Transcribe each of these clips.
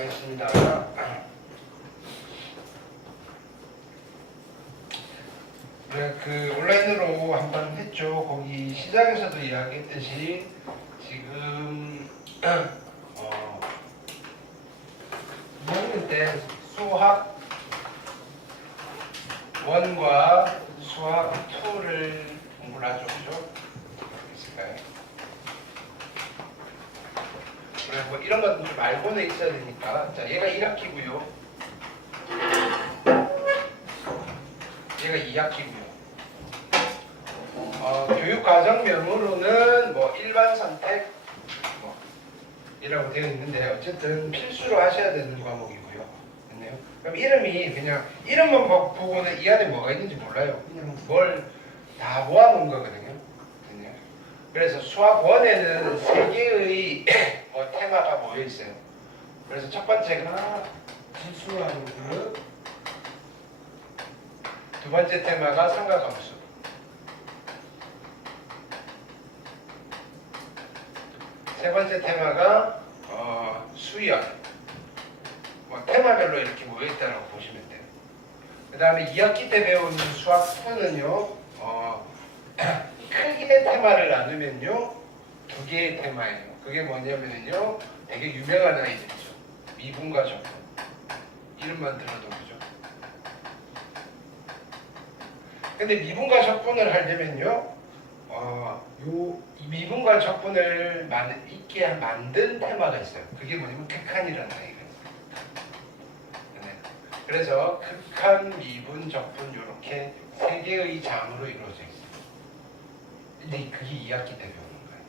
하겠습니다. 그 온라인으로 한번 했죠. 거기 시장에서도 이야기했듯이 지금 2학년 때 수학 1과 수학 2를 공부를 하죠. 그죠? 있을까요? 그래 뭐 이런 것은 좀 알고는 있어야 되니까. 자, 얘가 1학기고요. 얘가 2학기고요. 교육과정명으로는 뭐 일반 선택 이라고 되어 있는데 어쨌든 필수로 하셔야 되는 과목이고요. 됐네요. 그럼 이름이 그냥 이름만 보고는 이 안에 뭐가 있는지 몰라요. 그냥 뭘 다 모아놓은 거거든요. 됐네요. 그래서 수학 1에는 3개의 테마가 모여 있어요. 그래서 첫 번째가 지수함수, 두 번째 테마가 삼각함수, 세 번째 테마가 수열. 테마별로 이렇게 모여있다고 보시면 돼요. 그 다음에 2학기 때 배운 수학 2는요, 크게 테마를 나누면요, 2개의 테마예요. 그게 뭐냐면요, 되게 유명한 아이들이죠. 미분과 적분. 이름만 들어도 그죠. 근데 미분과 적분을 하려면요, 요 미분과 적분을 있게 만든 테마가 있어요. 그게 뭐냐면 극한이라는 아이가 있어요. 네. 그래서 극한, 미분, 적분 이렇게 3개의 장으로 이루어져 있어요. 근데 그게 2학기 때 배우는 거예요.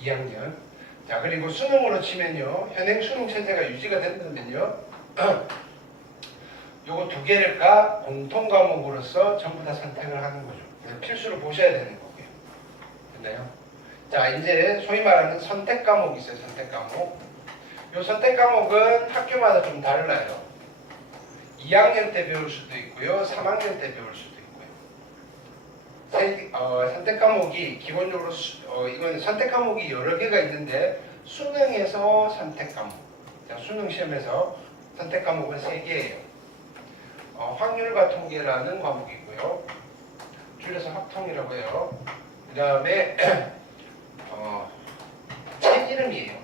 2학년. 자, 그리고 수능으로 치면요, 현행 수능 체제가 유지가 된다면요, 요거 2개를가 공통 과목으로서 전부 다 선택을 하는 거죠. 필수로 보셔야 되는 거고요. 됐나요? 자, 이제 소위 말하는 선택 과목이 있어요. 선택 과목. 요 선택 과목은 학교마다 좀 달라요. 2학년 때 배울 수도 있고요. 3학년 때 배울 수도 있고요. 선택 과목이 기본적으로 이건 선택 과목이 여러 개가 있는데 수능에서 선택 과목. 자, 수능 시험에서 선택 과목은 3개예요. 확률과 통계라는 과목이고요. 줄여서 확통이라고 해요. 그 다음에 책 이름이에요.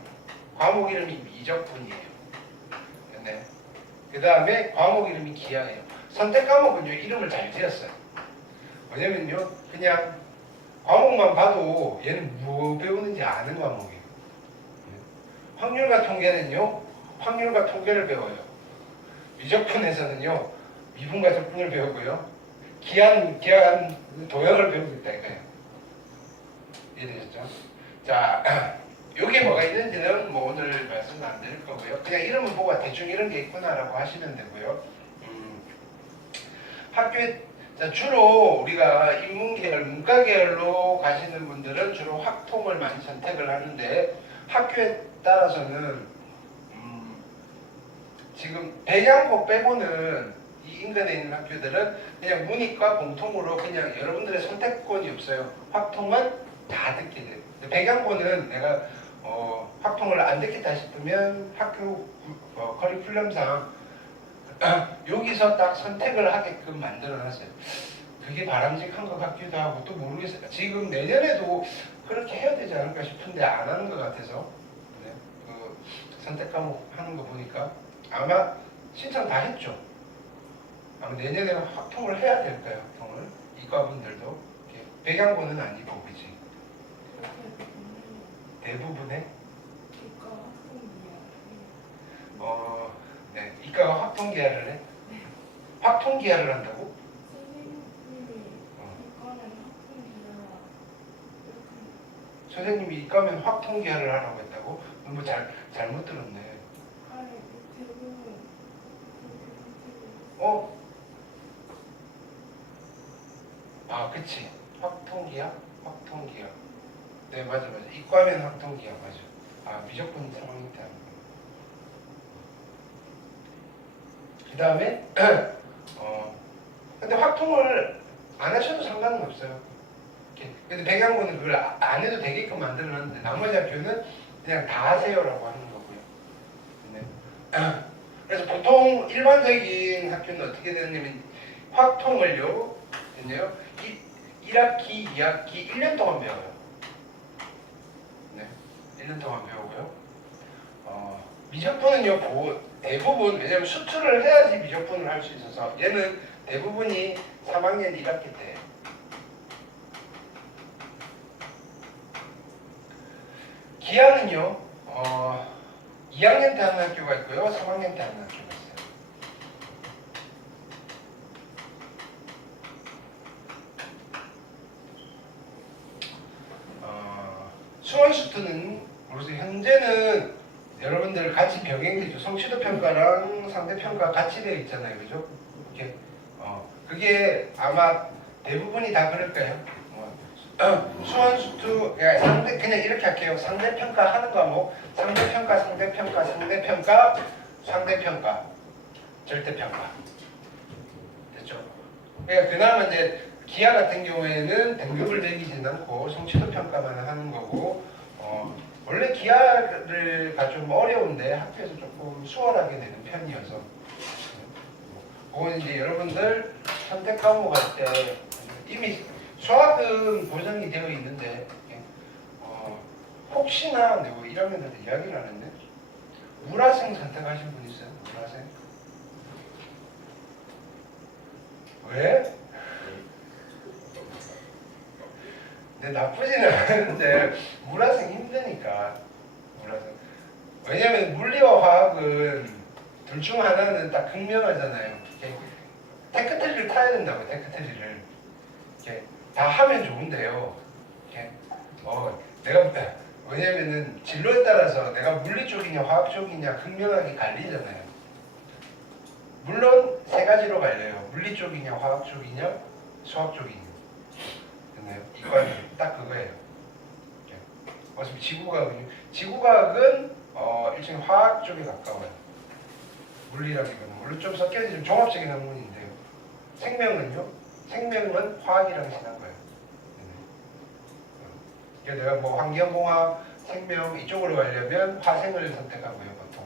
과목 이름이 미적분이에요. 네. 그 다음에 과목 이름이 기하예요. 선택 과목은요, 이름을 잘 지었어요. 왜냐면요, 그냥 과목만 봐도 얘는 뭐 배우는지 아는 과목이에요. 확률과 통계는요, 확률과 통계를 배워요. 미적분에서는요, 미분과 적분을 배우고요. 기한 도형을 배우고 있다 이거예요. 이해되셨죠? 자, 여기 뭐가 있는지는 뭐 오늘 말씀 안 드릴 거고요. 그냥 이름을 보고 대충 이런 게 있구나라고 하시면 되고요. 학교에 주로 우리가 인문계열, 문과계열로 가시는 분들은 주로 확통을 많이 선택을 하는데 학교에 따라서는 지금 백양고 빼고는 이 인근에 있는 학교들은 그냥 문이과 공통으로 그냥 여러분들의 선택권이 없어요. 확통은 다 듣게 돼요. 백양고는 내가 확통을 안 듣겠다 싶으면 학교 커리큘럼상 여기서 딱 선택을 하게끔 만들어놨어요. 그게 바람직한 것 같기도 하고 또 모르겠어요. 지금 내년에도 그렇게 해야 되지 않을까 싶은데 안 하는 것 같아서 네. 선택 과목 하는 거 보니까 아마 신청 다 했죠. 아마 내년에 확통을 해야 될 거예요. 확통을 이과분들도 백양고는 아니고 그지? 대부분의 네, 이과가 확통기하를 해? 네. 확통기하를 한다고? 선생님이 이과면 확통기하를 하라고 했다고? 뭐 잘못 들었네. 아, 그치. 확통기하? 확통기하. 네, 맞아. 이과면 확통기하, 맞아. 아, 미적분 상황이 있다. 그 다음에, 근데 확통을 안 하셔도 상관은 없어요. 근데 백양고는 그걸 안 해도 되게끔 만들어놨는데, 나머지 학교는 그냥 다 하세요라고 하는 거고요. 네. 그래서 보통 일반적인 학교는 어떻게 되냐면 확통을요, 1학기, 2학기, 1년 동안 배워요. 네, 1년 동안 배우고요. 미적분은요, 대부분, 왜냐면 수투를 해야지 미적분을 할 수 있어서 얘는 대부분이 3학년 1학기 때. 기하는요, 2학년 때 하는 학교가 있고요, 3학년 때 하는 학교가 있어요. 수원수투는 그래서 현재는 여러분들 같이 병행되죠. 성취도 평가랑 상대 평가 같이 되어 있잖아요, 그죠? 이렇게 그게 아마 대부분이 다 그럴 거예요. 수원수투 그냥 이렇게 할게요. 상대 평가 하는 과목, 상대 평가, 상대 평가, 상대 평가, 상대 평가, 절대 평가. 됐죠? 그러니까 그나마 이제 기하 같은 경우에는 등급을 매기지는 않고 성취도 평가만 하는 거고, 원래 기하가 좀 어려운데 학교에서 조금 수월하게 되는 편이어서, 그건 이제 여러분들 선택 과목 할 때 이미 수학은 보장이 되어 있는데, 혹시나 내가 1학년 때 이야기를 하는데 물화생 선택하신 분 있어요? 물화생? 왜? 근데 나쁘지는 않은데 물화생 힘드니까. 물화생. 왜냐면 물리와 화학은 둘 중 하나는 딱 극명하잖아요. 테크트리를 타야 된다고. 테크트리를 이렇게 다 하면 좋은데요. 이렇게 내가 왜냐면은 진로에 따라서 내가 물리 쪽이냐 화학 쪽이냐 극명하게 갈리잖아요. 물론 세 가지로 갈려요. 물리 쪽이냐 화학 쪽이냐 수학 쪽이냐. 됐나요? 이과는 딱 그거예요. 어차피 지구과학은 일종의 화학 쪽에 가까워요. 물리라기보다는 물론 좀 섞여있는 종합적인 학문인데요. 생명은요? 생명은 화학이랑 친한 거예요. 그래서 내가 뭐 환경공학, 생명 이쪽으로 가려면 화생을 선택하고요, 보통.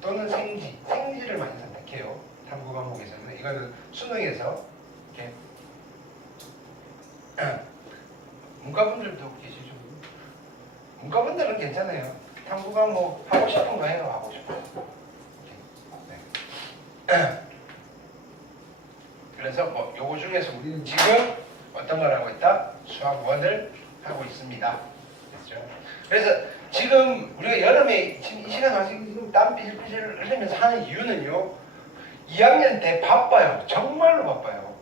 또는 생지를 많이 선택해요. 탐구 과목에서는. 이거는 수능에서 이렇게 문과분들도 계시죠. 문과분들은 괜찮아요. 탐구 과목 하고 싶은 거 해요, 하고 싶은 거. 네. 그래서 뭐 요거 중에서 우리는 지금 어떤 걸 하고 있다? 수학 1을 하고 있습니다. 그렇죠? 그래서 지금 우리가 여름에 지금 이 시간 와서 지금 땀 삐질삐질 흘리면서 하는 이유는요. 2학년 때 바빠요. 정말로 바빠요.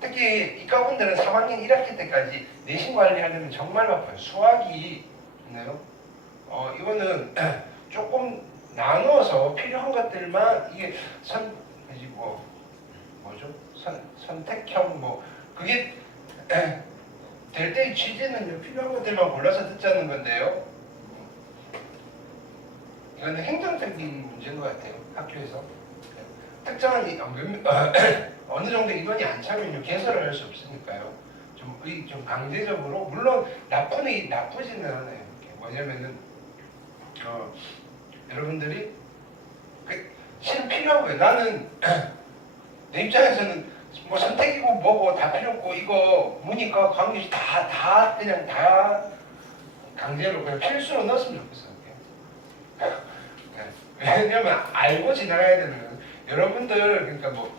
특히 이과분들은 3학년 1학기 때까지 내신 관리하려면 정말 바빠요. 수학이 있나요? 이거는 조금 나누어서 필요한 것들만 이게 선택형 그게 될 때의 취지는 필요한 것들만 골라서 듣자는 건데요. 이거는 행정적인 문제인 것 같아요. 학교에서 특정한 어느 정도 인원이 안 차면 개설을 할 수 없으니까요. 좀 강제적으로 물론 나쁘지는 않아요. 뭐냐면은 여러분들이 실은 필요한 거예요. 나는 내 입장에서는 뭐 선택이고 뭐고 다 필요 없고 이거 문이과 광교시 다 그냥 다 강제로 그냥 필수로 넣었으면 좋겠어요. 왜냐면 알고 지나가야 되는 거예요. 여러분들 그러니까 뭐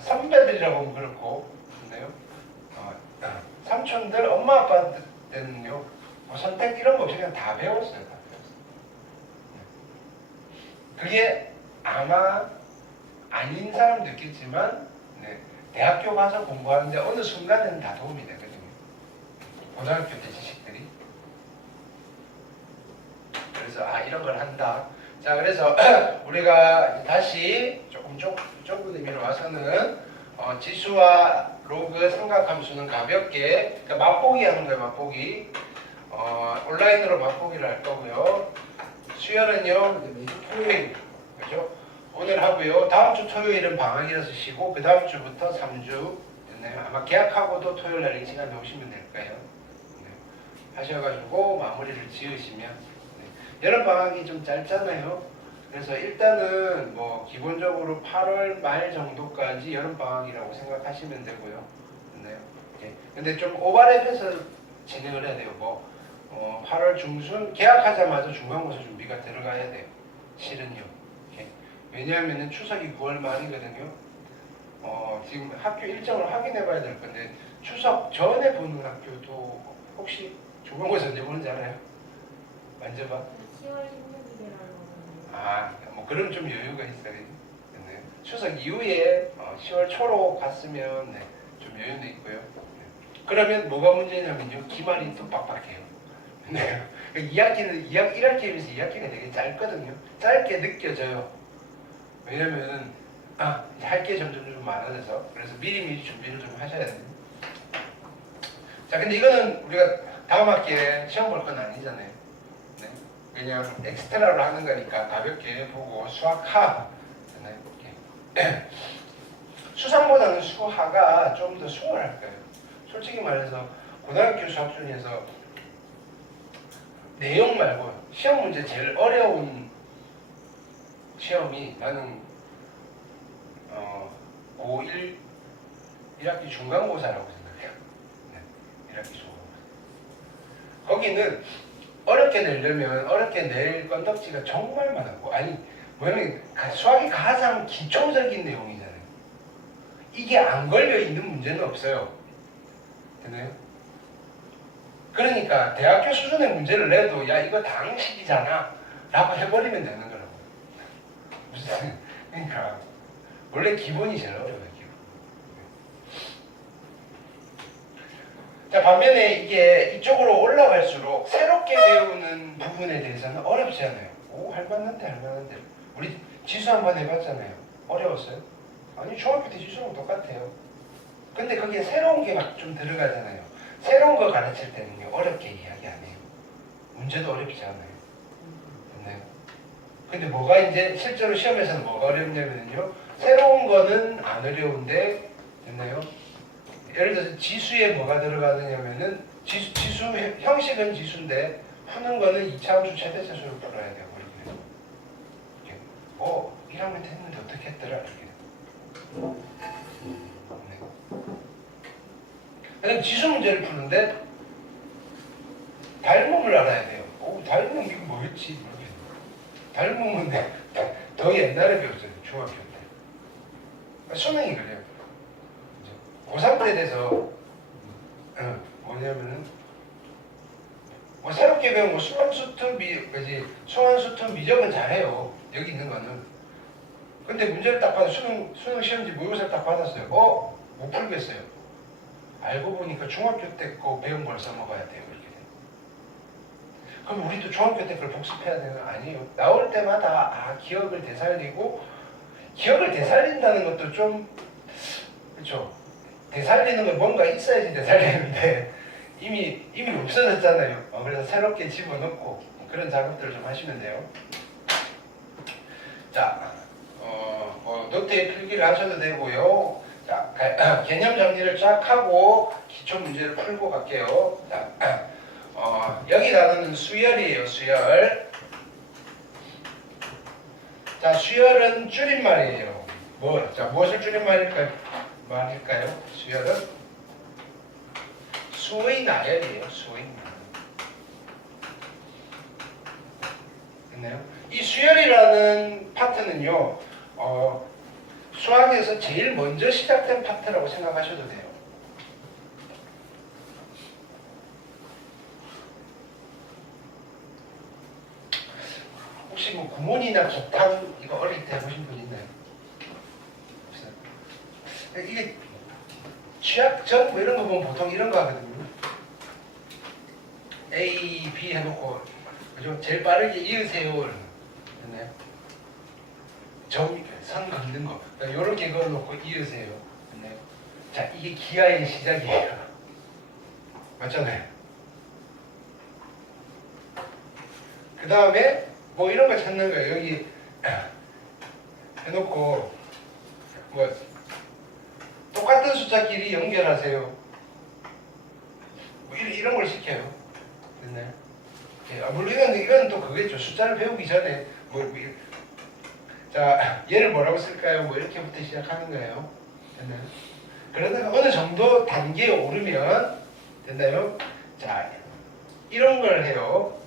선배들이라고 하면 그렇고 근데요. 삼촌들 엄마 아빠 때는요 뭐 선택 이런 거 없이 그냥 다 배웠어요. 다 배웠어요. 그게 아마 아닌 사람도 있겠지만 대학교 가서 공부하는데 어느 순간에는 다 도움이 되거든요. 고등학교 때 지식들이. 그래서 이런 걸 한다. 자, 그래서 우리가 다시 조금 좁은 의미로 와서는 지수와 로그 삼각함수는 가볍게 그러니까 맛보기 하는 거예요. 맛보기. 온라인으로 맛보기를 할 거고요. 수열은요 매주 토요일 그죠? 오늘 하고요. 다음 주 토요일은 방학이라서 쉬고 그 다음 주부터 3주 됐나요? 아마 계약하고도 토요일 날 이 시간에 오시면 될 거예요. 하셔가지고 마무리를 지으시면 여름 방학이 좀 짧잖아요. 그래서 일단은 뭐 기본적으로 8월 말 정도까지 여름방학이라고 생각하시면 되고요. 됐나요? 예. 근데 좀 오버랩해서 진행을 해야 돼요. 뭐 8월 중순 개학하자마자 중간고사 준비가 들어가야 돼요. 실은요. 예. 왜냐하면 추석이 9월 말이거든요. 지금 학교 일정을 확인해 봐야 될 건데 추석 전에 보는 학교도 혹시 중간고사 언제 보는지 알아요? 만져봐. 10월 16일이라고. 뭐 그런 좀 여유가 있어요. 네. 추석 이후에 10월 초로 갔으면 네, 좀 여유도 있고요. 네. 그러면 뭐가 문제냐면요. 기말이 또 빡빡해요. 네. 2학기는 1학기에 비해서 2학기가 되게 짧거든요. 짧게 느껴져요. 왜냐면 이제 할 게 점점 좀 많아져서 그래서 미리미리 준비를 좀 하셔야 돼요. 자, 근데 이거는 우리가 다음 학기에 시험 볼 건 아니잖아요. 네. 그냥 엑스트라로 하는 거니까 가볍게 보고 수학하 수상보다는 수하가 좀 더 수월할 거예요. 솔직히 말해서 고등학교 수학 중에서 내용 말고 시험 문제 제일 어려운 시험이 나는 고1 1학기 중간고사라고 생각해요. 네, 1학기 중간고사. 거기는 어렵게 내려면 어렵게 낼 건덕지가 정말 많았고 뭐냐면 수학이 가장 기초적인 내용이잖아요. 이게 안 걸려 있는 문제는 없어요. 되나요? 그러니까 대학교 수준의 문제를 내도 야 이거 당식이잖아 라고 해버리면 되는 거라고. 그러니까 원래 기본이 제일 어려워요. 기본. 자, 반면에 이게 이쪽으로 올라갈수록 새롭게 배우는 부분에 대해서는 어렵지 않아요. 할만한데 우리 지수 한번 해봤잖아요. 어려웠어요? 아니, 중학교 때 지수랑 똑같아요. 근데 거기에 새로운 게 막 좀 들어가잖아요. 새로운 거 가르칠 때는요, 어렵게 이야기 안 해요. 문제도 어렵지 않아요. 됐나요? 근데 뭐가 이제 실제로 시험에서는 뭐가 어렵냐면요, 새로운 거는 안 어려운데, 됐나요? 예를 들어서 지수에 뭐가 들어가느냐면은, 지수 형식은 지수인데, 푸는 거는 2차함수 최대차수를 풀어야 돼요. 이렇게. 1학년 때 했는데 어떻게 했더라? 이렇게. 그다음 지수 문제를 푸는데 닮음을 알아야 돼요. 닮음 이게 뭐였지? 모르겠네. 닮음은 더 옛날에 배웠어요. 중학교 때. 수능이 그래요. 고3 때 돼서 뭐냐면은 새롭게 배운 거 수완수특 미적은 잘해요. 여기 있는 거는. 근데 문제를 딱 받아 수능 시험지 모의고사를 딱 받았어요. 못 풀겠어요. 알고 보니까 중학교 때 거 배운 걸 써먹어야 돼요. 이렇게 돼요. 그럼 우리도 중학교 때 그걸 복습해야 되는 거 아니에요? 나올 때마다 기억을 되살린다는 것도 좀 그렇죠. 되살리는 건 뭔가 있어야지 되살리는데 이미 없어졌잖아요. 그래서 새롭게 집어넣고 그런 작업들을 좀 하시면 돼요. 자, 노트에 필기를 하셔도 되고요. 자, 개념 정리를 쫙 하고 기초 문제를 풀고 갈게요. 자, 여기 단어는 수열이에요. 수열. 자, 수열은 줄임말이에요. 무엇을 줄임말일까요? 수열은 수의 나열이에요. 수의 나열. 됐나요? 이 수열이라는 파트는요, 수학에서 제일 먼저 시작된 파트라고 생각하셔도 돼요. 혹시 뭐 구몬이나 기탐 이거 어릴 때 해보신 분 있나요? 없어요? 이게 취약점 뭐 이런 거 보면 보통 이런 거 하거든요. A, B 해놓고 그죠? 제일 빠르게 이으세요. 됐나요? 선 긋는 거. 요렇게 걸어놓고 이으세요. 됐나요? 자, 이게 기하의 시작이에요. 맞잖아요. 그 다음에 뭐 이런 거 찾는 거예요. 여기 해놓고 뭐 똑같은 숫자끼리 연결하세요. 뭐 이런 걸 시켜요. 됐나요? 물론 이건 또 그거겠죠. 숫자를 배우기 전에 자, 얘를 뭐라고 쓸까요? 뭐 이렇게부터 시작하는 거예요. 됐나요? 그러다가 어느 정도 단계에 오르면 됐나요? 자, 이런 걸 해요.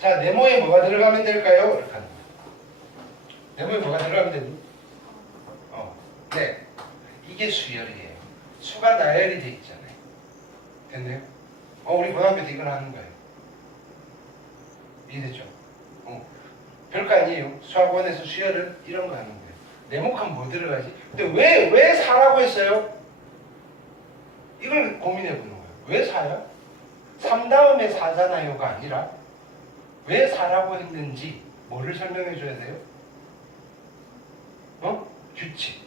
자, 네모에 뭐가 들어가면 될까요? 이렇게 하는 거예요. 네모에 뭐가 들어가면 되니? 네. 이게 수열이에요. 수가 나열이 돼 있잖아요. 됐나요? 우리 고등학교 때 이걸 하는 거예요. 이해되죠? 별거 아니에요. 수학원에서 수열은 이런 거 하는 거예요. 네모칸 뭐 들어가지? 근데 왜 사라고 했어요? 이걸 고민해 보는 거예요. 왜 사야? 3 다음에 4잖아요가 아니라 왜 사라고 했는지 뭐를 설명해 줘야 돼요? 규칙.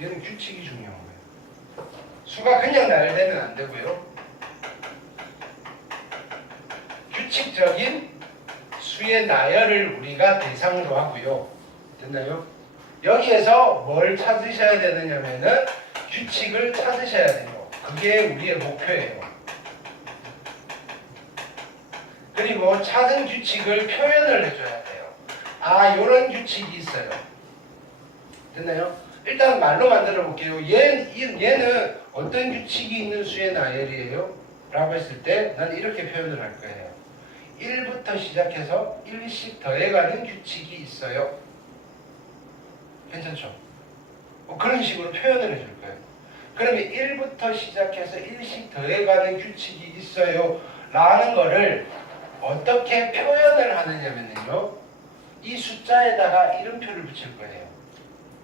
얘는 규칙이 중요한 거예요. 수가 그냥 나열되면 안 되고요. 규칙적인 수의 나열을 우리가 대상으로 하고요. 됐나요? 여기에서 뭘 찾으셔야 되느냐면은 규칙을 찾으셔야 돼요. 그게 우리의 목표예요. 그리고 찾은 규칙을 표현을 해줘야 돼요. 아, 요런 규칙이 있어요. 됐나요? 일단 말로 만들어 볼게요. 얘는 어떤 규칙이 있는 수의 나열이에요? 라고 했을 때 난 이렇게 표현을 할 거예요. 1부터 시작해서 1씩 더해가는 규칙이 있어요. 괜찮죠? 그런 식으로 표현을 해줄 거예요. 그러면 1부터 시작해서 1씩 더해가는 규칙이 있어요. 라는 거를 어떻게 표현을 하느냐면요. 이 숫자에다가 이름표를 붙일 거예요.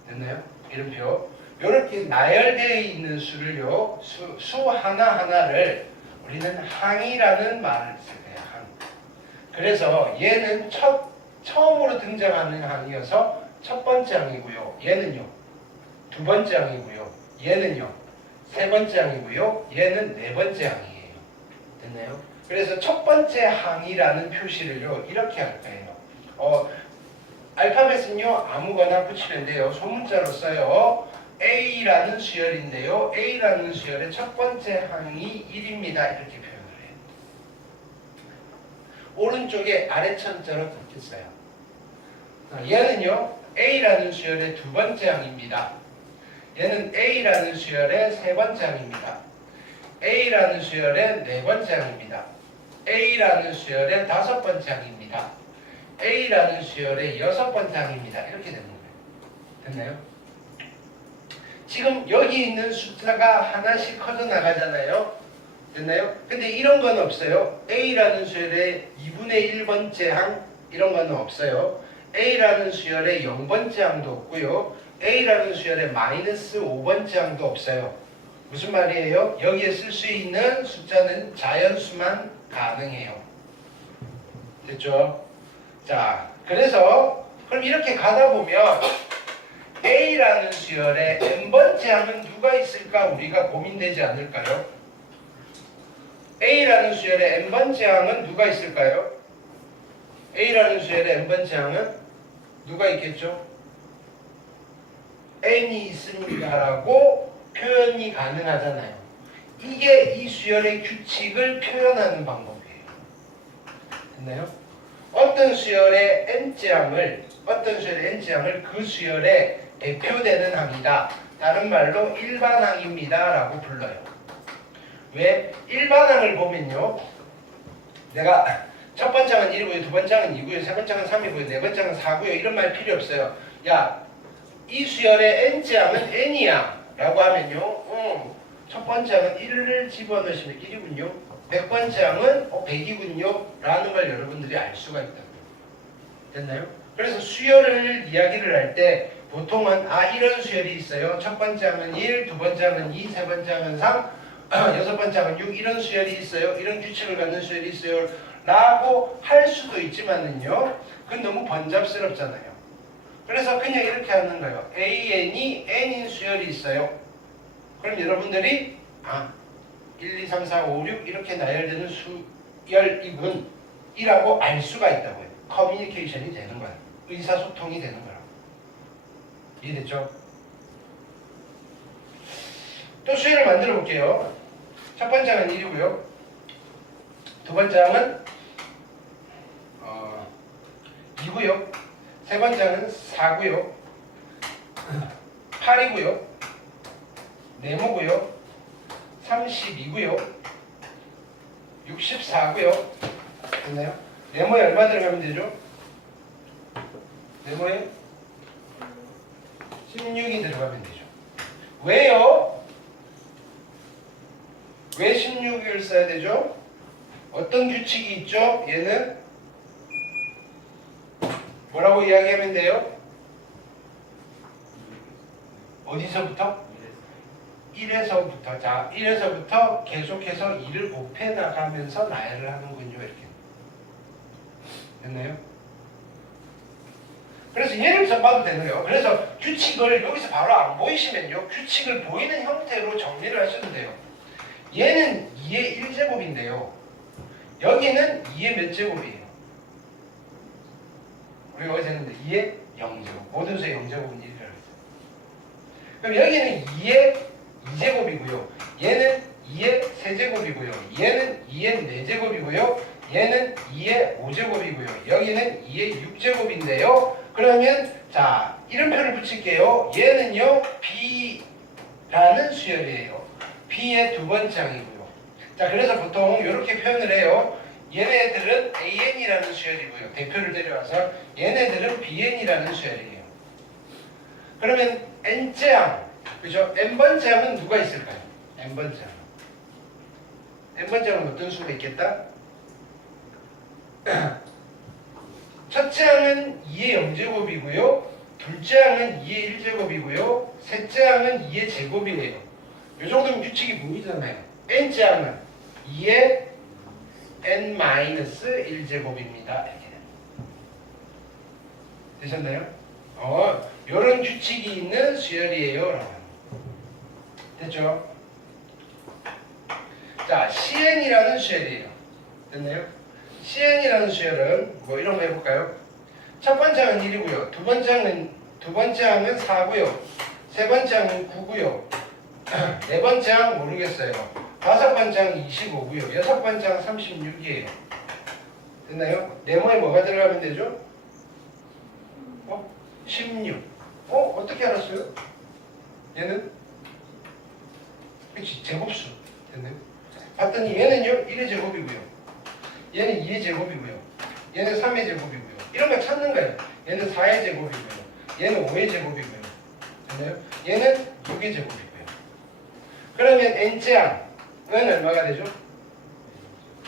됐나요? 이름표. 이렇게 나열되어 있는 수를요. 수 하나하나를 우리는 항이라는 말을 쓸 거예요. 항. 그래서 얘는 처음으로 등장하는 항이어서 첫 번째 항이고요. 얘는요. 두 번째 항이고요. 얘는요. 세 번째 항이고요. 얘는 네 번째 항이에요. 됐나요? 그래서 첫 번째 항이라는 표시를요. 이렇게 할 거예요. 알파벳은요. 아무거나 붙이면 돼요. 소문자로 써요. A라는 수열인데요. A라는 수열의 첫 번째 항이 1입니다. 이렇게 표현을 해요. 오른쪽에 아래천자로 긋겠어요. 얘는요. A라는 수열의 두 번째 항입니다. 얘는 A라는 수열의 세 번째 항입니다. A라는 수열의 네 번째 항입니다. A라는 수열의 다섯 번째 항입니다. A라는 수열의 여섯 번째 항입니다. 이렇게 되는 거예요. 됐나요? 지금 여기 있는 숫자가 하나씩 커져 나가잖아요. 됐나요? 근데 이런 건 없어요. A라는 수열의 2분의 1번째 항 이런 건 없어요. A라는 수열의 0번째 항도 없고요. A라는 수열의 마이너스 5번째 항도 없어요. 무슨 말이에요? 여기에 쓸 수 있는 숫자는 자연수만 가능해요. 됐죠? 자, 그래서 그럼 이렇게 가다 보면 A라는 수열의 n번째 항은 누가 있을까 우리가 고민되지 않을까요? A라는 수열의 n번째 항은 누가 있을까요? A라는 수열의 n번째 항은 누가 있겠죠? n이 있습니다라고 표현이 가능하잖아요. 이게 이 수열의 규칙을 표현하는 방법이에요. 됐나요? 어떤 수열의 n째 항을 그 수열의 대표되는 항이다. 다른 말로 일반항입니다. 라고 불러요. 왜? 일반항을 보면요. 내가 첫 번째 항은 1이고요. 두 번째 항은 2고요. 세 번째 항은 3이고요. 네 번째 항은 4고요. 이런 말 필요 없어요. 야, 이 수열의 n째 항은 n이야. 라고 하면요. 첫 번째 항은 1을 집어넣으시면 1이군요. 100번째 항은 100이군요. 라는 걸 여러분들이 알 수가 있다고요. 됐나요? 그래서 수열을 이야기를 할 때 보통은 이런 수열이 있어요. 첫 번째 항은 1, 두 번째 항은 2, 세 번째 항은 3, 여섯 번째 항은 6 이런 수열이 있어요. 이런 규칙을 갖는 수열이 있어요. 라고 할 수도 있지만은요. 그건 너무 번잡스럽잖아요. 그래서 그냥 이렇게 하는 거예요. AN이 N인 수열이 있어요. 그럼 여러분들이 1, 2, 3, 4, 5, 6 이렇게 나열되는 수열이군 이라고 알 수가 있다고요. 커뮤니케이션이 되는 거예요. 의사소통이 되는 거예요. 이해됐죠? 또 수열을 만들어 볼게요. 첫 번째 항은 1이고요. 두 번째 항은 2구요. 세 번째 항은 4구요. 8이고요. 네모고요. 32고요. 64고요. 됐나요? 네모에 얼마 들어가면 되죠? 네모에 16이 들어가면 되죠. 왜요? 왜 16을 써야 되죠? 어떤 규칙이 있죠? 얘는 뭐라고 이야기하면 돼요? 어디서부터? 1에서부터. 자, 1에서부터 계속해서 2를 곱해 나가면서 나열을 하는군요. 이렇게. 됐나요? 그래서 얘를 써봐도 되네요. 그래서 규칙을 여기서 바로 안 보이시면요. 규칙을 보이는 형태로 정리를 하셔도 돼요. 얘는 2의 1제곱인데요. 여기는 2의 몇 제곱이에요? 우리가 어제 했는데 2의 0제곱. 모든 수의 0제곱은 1이라고 했어요. 그럼 여기는 2의 2제곱이고요. 얘는 2의 세제곱이고요. 얘는 2의 4제곱이고요. 얘는 2의 5제곱이고요. 여기는 2의 6제곱인데요. 그러면 자 이름표를 붙일게요. 얘는요 B라는 수열이에요. B의 두 번째 항이고요. 자 그래서 보통 이렇게 표현을 해요. 얘네들은 AN이라는 수열이고요. 대표를 데려와서 얘네들은 BN이라는 수열이에요. 그러면 N째 항, 그죠? N번째 항은 누가 있을까요? N번째 항. N번째 항은 어떤 수가 있겠다? 첫째 항은 2의 0제곱이고요. 둘째 항은 2의 1제곱이고요. 셋째 항은 2의 제곱이에요. 이 정도면 규칙이 보이잖아요. N째 항은 2의 n-1제곱입니다. 이렇게 되셨나요? 이런 규칙이 있는 수열이에요. 됐죠? 자, CN이라는 수열이에요. 됐나요? CN이라는 수열은 뭐 이런 거 해볼까요? 첫 번째 항은 1이고요. 두 번째 항은 4고요. 세 번째 항은 9고요. 네 번째 항 모르겠어요. 다섯 번째 항 25고요. 여섯 번째 항 36이에요. 됐나요? 네모에 뭐가 들어가면 되죠? 16. 어떻게 알았어요? 얘는? 그치, 제곱수. 됐나요? 봤더니 얘는요, 1의 제곱이고요. 얘는 2의 제곱이고요. 얘는 3의 제곱이고요. 이런 거 찾는 거예요. 얘는 4의 제곱이고요. 얘는 5의 제곱이고요. 됐나요? 얘는 6의 제곱이고요. 그러면 n째 항은 얼마가 되죠?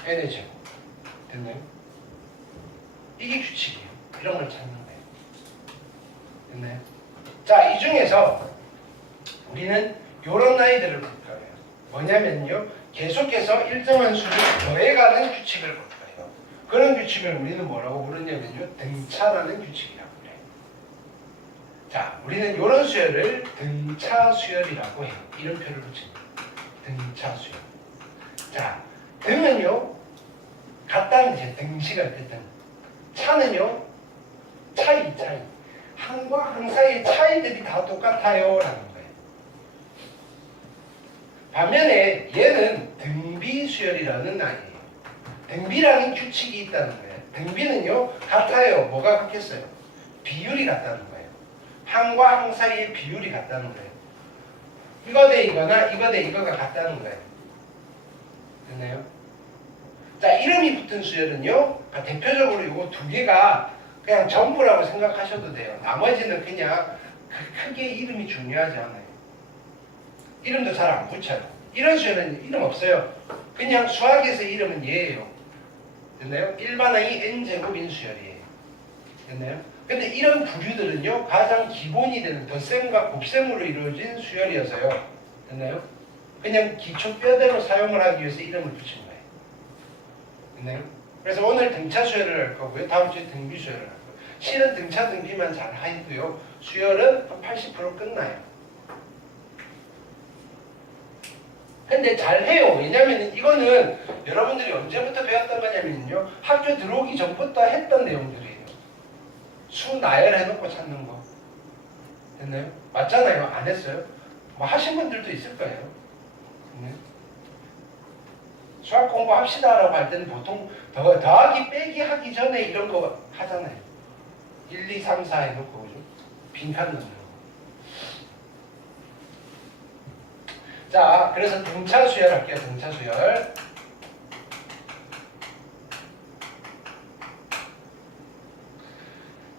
n의 제곱. 됐나요? 이게 규칙이에요. 이런 걸 찾는 거예요. 됐나요? 자, 이 중에서 우리는 이런 아이들을 볼 거예요. 뭐냐면요. 계속해서 일정한 수를 더해가는 규칙을 볼 거예요. 그런 규칙을 우리는 뭐라고 부르냐면요. 등차라는 규칙이라고 그래요. 자, 우리는 이런 수열을 등차 수열이라고 해요. 이름표를 붙입니다. 등차 수열. 자, 등은요. 같다는 게 등시가 있거든. 차는요. 차이. 항과 항 사이의 차이들이 다 똑같아요. 라는 거예요. 반면에 얘는 등비수열이라는 아이예요. 등비라는 규칙이 있다는 거예요. 등비는요. 같아요. 뭐가 같겠어요? 비율이 같다는 거예요. 항과 항 사이의 비율이 같다는 거예요. 이거 대 이거나 이거 대 이거가 같다는 거예요. 됐나요? 자, 이름이 붙은 수열은요. 대표적으로 이거 두 개가 그냥 전부라고 생각하셔도 돼요. 나머지는 그냥 크게 이름이 중요하지 않아요. 이름도 잘 안 붙여요. 이런 수열은 이름 없어요. 그냥 수학에서 이름은 얘예요. 됐나요? 일반항이 n제곱인 수열이에요. 됐나요? 근데 이런 부류들은요. 가장 기본이 되는 덧셈과 곱셈으로 이루어진 수열이어서요. 됐나요? 그냥 기초뼈대로 사용을 하기 위해서 이름을 붙인 거예요. 됐나요? 그래서 오늘 등차 수열을 할 거고요. 다음 주에 등비 수열을 할 거예요. 실은 등차 등비만 잘 하고요. 수열은 한 80% 끝나요. 근데 잘해요. 왜냐면 이거는 여러분들이 언제부터 배웠던 거냐면요. 학교 들어오기 전부터 했던 내용들이에요. 수 나열해놓고 찾는 거. 됐나요? 맞잖아요. 안 했어요? 뭐 하신 분들도 있을 거예요. 네. 수학 공부합시다라고 할 때는 보통 더하기 빼기 하기 전에 이런 거 하잖아요. 1, 2, 3, 4 해놓고 그죠? 빈칸 넣는. 자, 그래서 등차 수열 할게요. 등차 수열.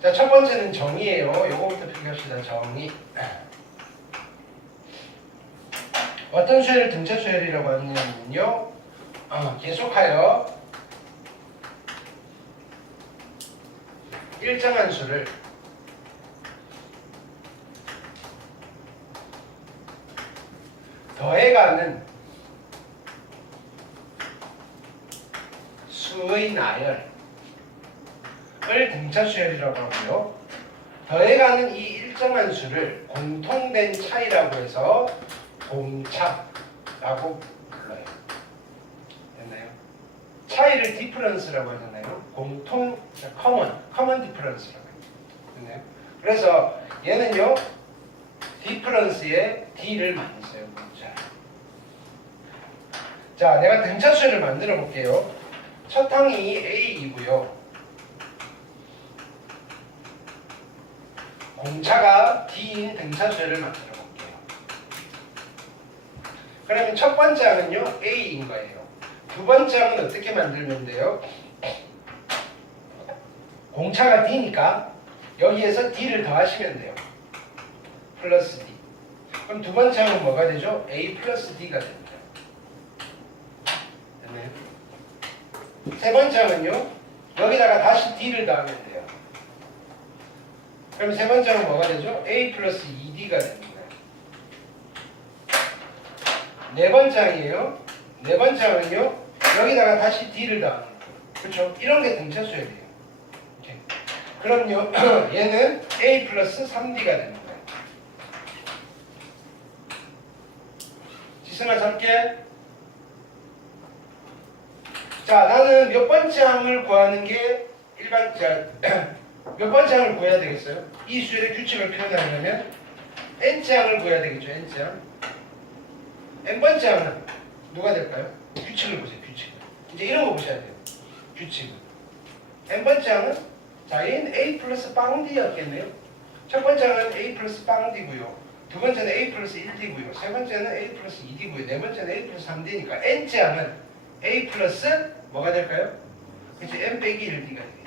자, 첫 번째는 정의예요. 요거부터 표기합시다. 정의. 어떤 수열을 등차 수열이라고 하냐면요. 계속하여 일정한 수를 더해가는 수의 나열을 등차 수열이라고 하고요. 더해가는 이 일정한 수를 공통된 차이라고 해서 공차라고 불러요. 됐나요? 차이를 디퍼런스라고 하잖아요. 공통, 커먼 디퍼런스라고 해요. 됐나요? 그래서 얘는요. 디퍼런스에 D를 많이 써요. 공차. 자, 내가 등차 수열을 만들어 볼게요. 첫 항이 A이고요. 공차가 D인 등차 수열을 만들어 볼게요. 그러면 첫 번째 항은요 A인 거예요. 두 번째 항은 어떻게 만들면 돼요? 공차가 D니까 여기에서 D를 더하시면 돼요. 플러스 D. 그럼 두 번째 항은 뭐가 되죠? A 플러스 D가 됩니다. 됐나요? 세 번째 항은요 여기다가 다시 D를 더하면 돼요. 그럼 세 번째 항은 뭐가 되죠? A 플러스 2D가 됩니다. 네 번째 항이에요. 네 번째 항은요 여기다가 다시 D를 더하는 거예요. 그렇죠? 이런 게 등차 수열이에요. 그럼요 얘는 A 플러스 3D가 됩니다. 지승아 잡게. 자, 나는 몇 번째 항을 구하는 게 몇 번째 항을 구해야 되겠어요? 이 수열의 규칙을 표현하려면 n째 항을 구해야 되겠죠. n째 항. n번째 항은 누가 될까요? 규칙을 보세요. 규칙. 이제 이런 거 보셔야 돼요. 규칙은. n번째 항은 자, 얘는 a 플러스 빵 d였겠네요. 첫 번째 항은 a 플러스 빵 d고요. 두 번째는 a 플러스 1d고요. 세 번째는 a 플러스 2d고요. 네 번째는 a 플러스 3d니까 n째 항은 a 플러스 뭐가 될까요? 그치, n 빼기 1d가 되겠죠.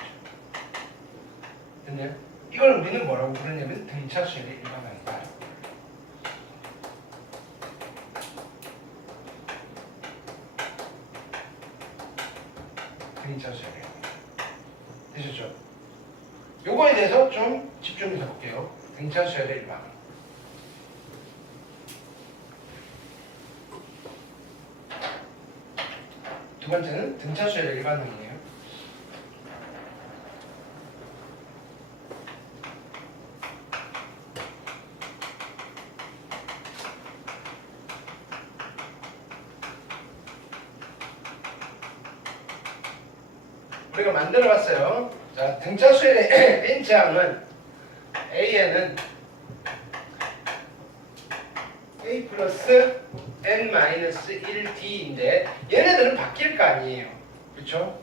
됐나요? 이걸 우리는 뭐라고 부르냐면 등차 수열의 일반항이다. 등차 수열의 되셨죠? 요거에 대해서 좀 집중해서 볼게요. 등차 수열의 일반항. 두 번째는 등차 수열의 일반항이에요. 우리가 만들어봤어요. 자, 등차 수열의 n째 항은 a에는 a 플러스 n 마이너스 1d인데 얘네들은 바뀔 거 아니에요. 그렇죠?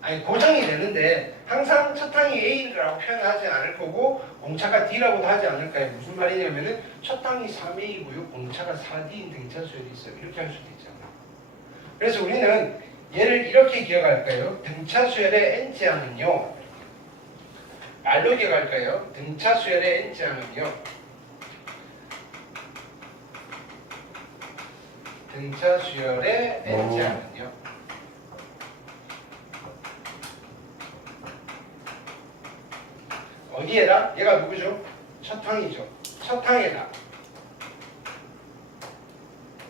아니 고정이 되는데 항상 첫 항이 a라고 표현하지 않을 거고 공차가 d라고도 하지 않을까요? 무슨 말이냐면은 첫 항이 3a이고요. 공차가 4d인 등차 수열이 있어요. 이렇게 할 수도 있잖아요. 그래서 우리는 얘를 이렇게 기억할까요? 등차 수열의 n째 항은요. 말로 기억할까요? 등차 수열의 n째 항은요. 등차 수열의 n째 항은요. 어디에다? 얘가 누구죠? 첫 항이죠. 첫 항에다.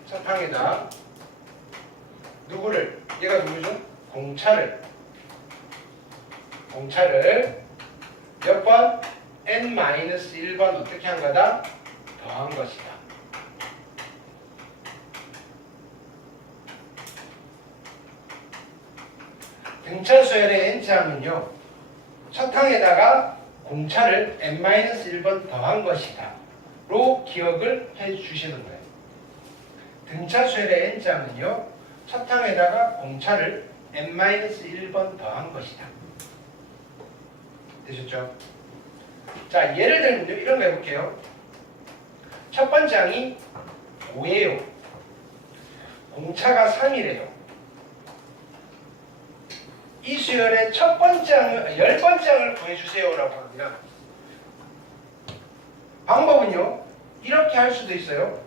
첫 항에다. 누구를? 얘가 누구죠? 공차를 몇 번? n-1번 어떻게 한 거다? 더한 것이다. 등차 수열의 n째 항은요. 첫 항에다가 공차를 n-1번 더한 것이다. 로 기억을 해 주시는 거예요. 등차 수열의 n째 항은요. 첫 항에다가 공차를 n-1번 더한 것이다. 되셨죠? 자, 예를 들면요. 이런 거 해볼게요. 첫 번째 항이 5예요. 공차가 3이래요. 이 수열의 첫 번째 항을, 10번째 항을 구해주세요라고 합니다. 방법은요. 이렇게 할 수도 있어요.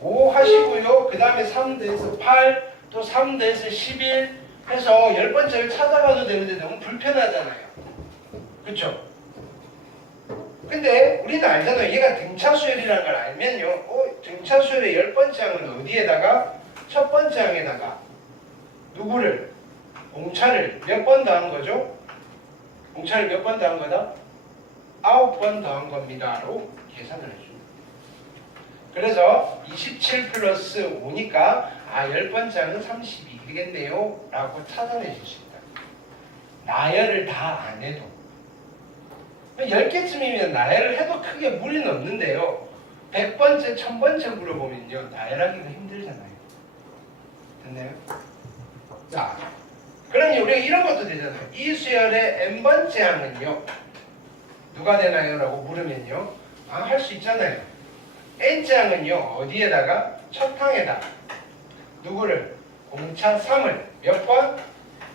5 하시고요. 그 다음에 3 더해서 8, 또 3 더해서 11 해서 10번째를 찾아가도 되는데 너무 불편하잖아요. 그쵸? 근데 우리는 알잖아요. 얘가 등차수열이라는 걸 알면요. 등차수열의 10번째 항은 어디에다가? 첫 번째 항에다가 누구를? 공차를 몇 번 더한 거죠? 공차를 몇 번 더한 거다? 9번 더한 겁니다로 계산을 해줍니다. 그래서 27 플러스 5니까 10번째 항은 32 되겠네요 라고 찾아내 주십니다. 나열을 다 안 해도 10개쯤이면 나열을 해도 크게 무리는 없는데요. 100번째, 1000번째 물어보면요. 나열하기가 힘들잖아요. 됐나요? 자, 그러면 우리가 이런 것도 되잖아요. 이 수열의 n번째 항은요. 누가 되나요? 라고 물으면요. 할 수 있잖아요. n째 항은요. 어디에다가? 첫 항에다 누구를? 공차 3을 몇 번?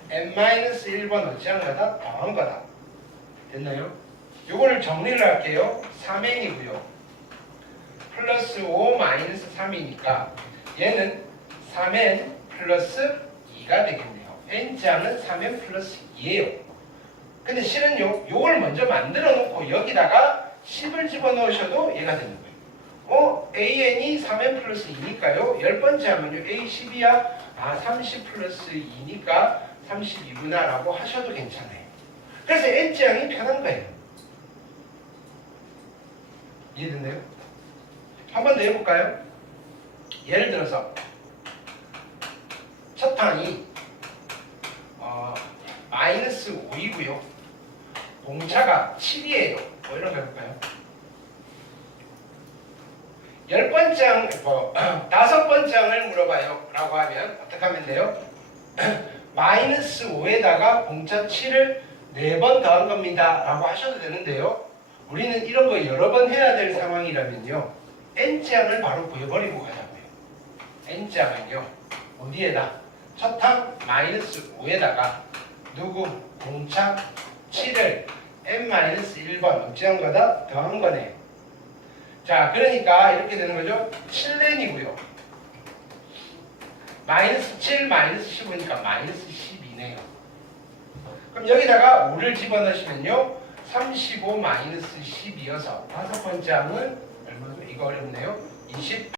n-1번 어찌한 거다? 더한 거다. 됐나요? 요거를 정리를 할게요. 3n이고요. 플러스 5 마이너스 3이니까 얘는 3n 플러스 2가 되겠네요. n장은 3n 플러스 2예요. 근데 실은요, 요걸 먼저 만들어 놓고 여기다가 10을 집어넣으셔도 얘가 되는 거예요. an이 3n 플러스 2니까요. 10번째 하면요. a 10이야. 30 플러스 2니까 32구나 라고 하셔도 괜찮아요. 그래서 n장이 편한 거예요. 이해됐나요? 한 번 더 해볼까요? 예를 들어서 첫 항이 마이너스 5이고요. 공차가 7이에요. 뭐 이런 거 해볼까요? 10번째 항, 5번째 항을 물어봐요. 라고 하면 어떻게 하면 돼요? 마이너스 5에다가 공차 7을 4번 더한 겁니다. 라고 하셔도 되는데요. 우리는 이런 거 여러 번 해야 될 상황이라면요. n째 항을 바로 구해버리고 가자고요. n째 항은요. 어디에다? 첫 항 마이너스 5에다가 누구? 공차 7을 n-1번 어찌한 거다? 더한 거네요. 자, 그러니까 이렇게 되는 거죠. 7n이고요. 마이너스 7 마이너스 15니까 마이너스 12네요. 그럼 여기다가 5를 집어넣으시면요. 35 마이너스 10이어서 5번째 항은 얼마죠? 이거 어렵네요. 20